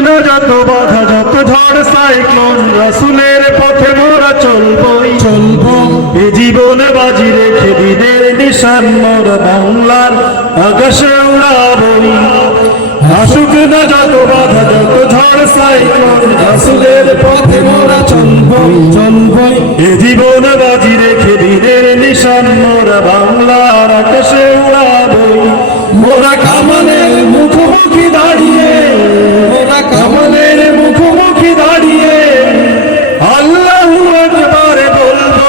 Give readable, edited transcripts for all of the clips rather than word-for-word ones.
না যত বাধা যত ঝড় সাইক্লোন রাসূলের পথে মোরা চলবই চলবো এ জীবনে বাজি রেখে দিনের নিশান মোরা বাংলার আকাশে উড়াবই আসুক না যত বাধা যত ঝড় সাইক্লোন রাসূলের পথে মোরা চলবই চলবই এ জীবনে বাজি রেখে দিনের নিশান মোরা বাংলার আকাশে উড়াবই মোরা কামানের মুখোমুখি দাঁড়িয়ে মোরা কামানের মুখোমুখি দাঁড়িয়ে আল্লাহু আকবার বলবো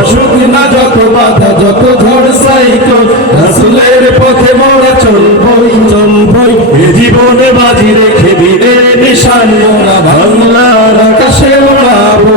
আসুক না যত বাধা যত ঝড় সাইক্লোন রাসূলের পথে মোরা চলবই চলবই এ জীবনে বাজি রেখে দিনের নিশান মোরা বাংলার আকাশে উড়াবো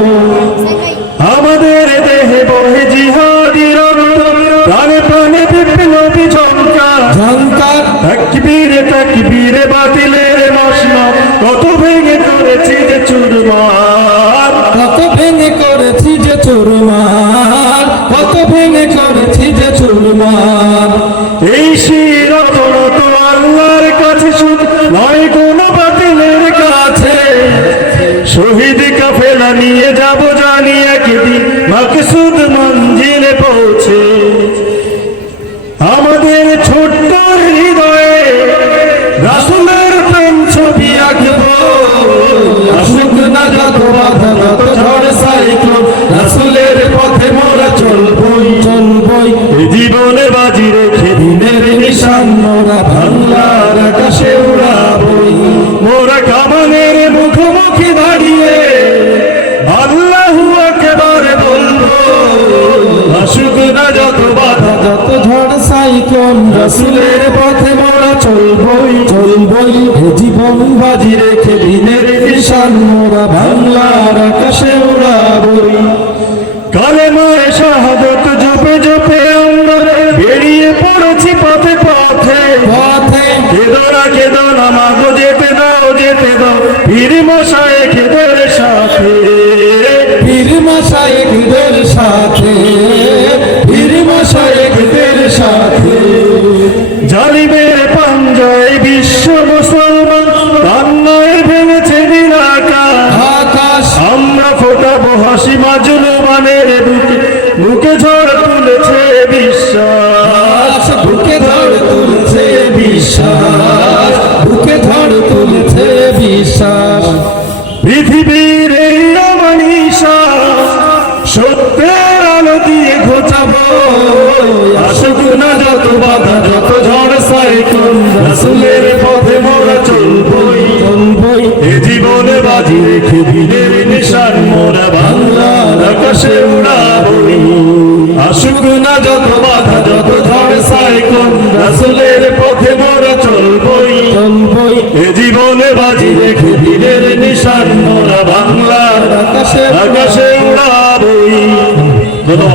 আমাদের দেহে বহে জিহাদি রক্ত প্রাণে প্রাণে বিপ্লবী ঝঙ্কার ঝঙ্কার তাকবীরে তাকবীরে বাতিলের মশলা কত ভেঙে করেছি যে চুরমার কত ভেঙে করেছি যে চুরমার কত ভেঙে করেছি যে চুরমার এই শিরোধন তো আল্লাহর কাছে শুধু নয় কোনো বাতিলের কাছে শহীদ কাফেলা নিয়ে যাব জানি একদিন মাকসুদ মঞ্জিলে পৌঁছে আমাদের ছোট্ট হৃদয়ে রাসূলের প্রেম ছবি আঁকবো আসুক না যত বাধা যত ঝড় সাইক্লোন রাসূলের পথে মোরা চলবই চলবই এ জীবনে বাজি রেখে দিনের নিশান মোরা বাংলার আকাশে উড়াবই মোরা কামানের মুখোমুখি দাঁড়িয়ে আল্লাহু আকবার বলবো আসুক না যত বাধা যত ঝড় সাইক্লোন রাসূলের পথে মোরা চলবই চলবই এ জীবন বাজি রেখে দিনের নিশান মোরা বাংলার আকাশে উড়াবই কালেমায়ে শাহাদাত জপে জপে আমরা বেরিয়ে পড়েছি পথে পথে পথে কেদো না মাগো যেতে দাও পীর মশায়েখদের সাথে পীর মশায়েখদের সাথে পীর মশায়েখদের সাথে জালিমের পাঞ্জায় বিশ্ব মুসলমান কান্নায় ভেঙেছে নীল আকাশ আমরা ফোটাবো হাসি মাজলুমানের বুকে বুকে ঝড় তুলেছে বিশ্বাস বুকে ঝড় তুলেছে বিশ্বাস বুকে ঝড় তুলেছে বিশ্বাস পৃথিবীর এই অমানিসা সত্যের আলো দিয়ে ঘোচাবো আসুক না যত বাধা যত ঝড় সাইক্লোন রাসূলের পথে মোরা চলবই চলবই এ জীবনে বাজি রেখে দিনের নিশান মোরা বাংলার আকাশে উড়াবই আসুক না যত বাধা যত ঝড় সাইক্লোন রাসূলের পথে মোরা চলবই চলবই এ জীবনে বাজি রেখে দিনের নিশান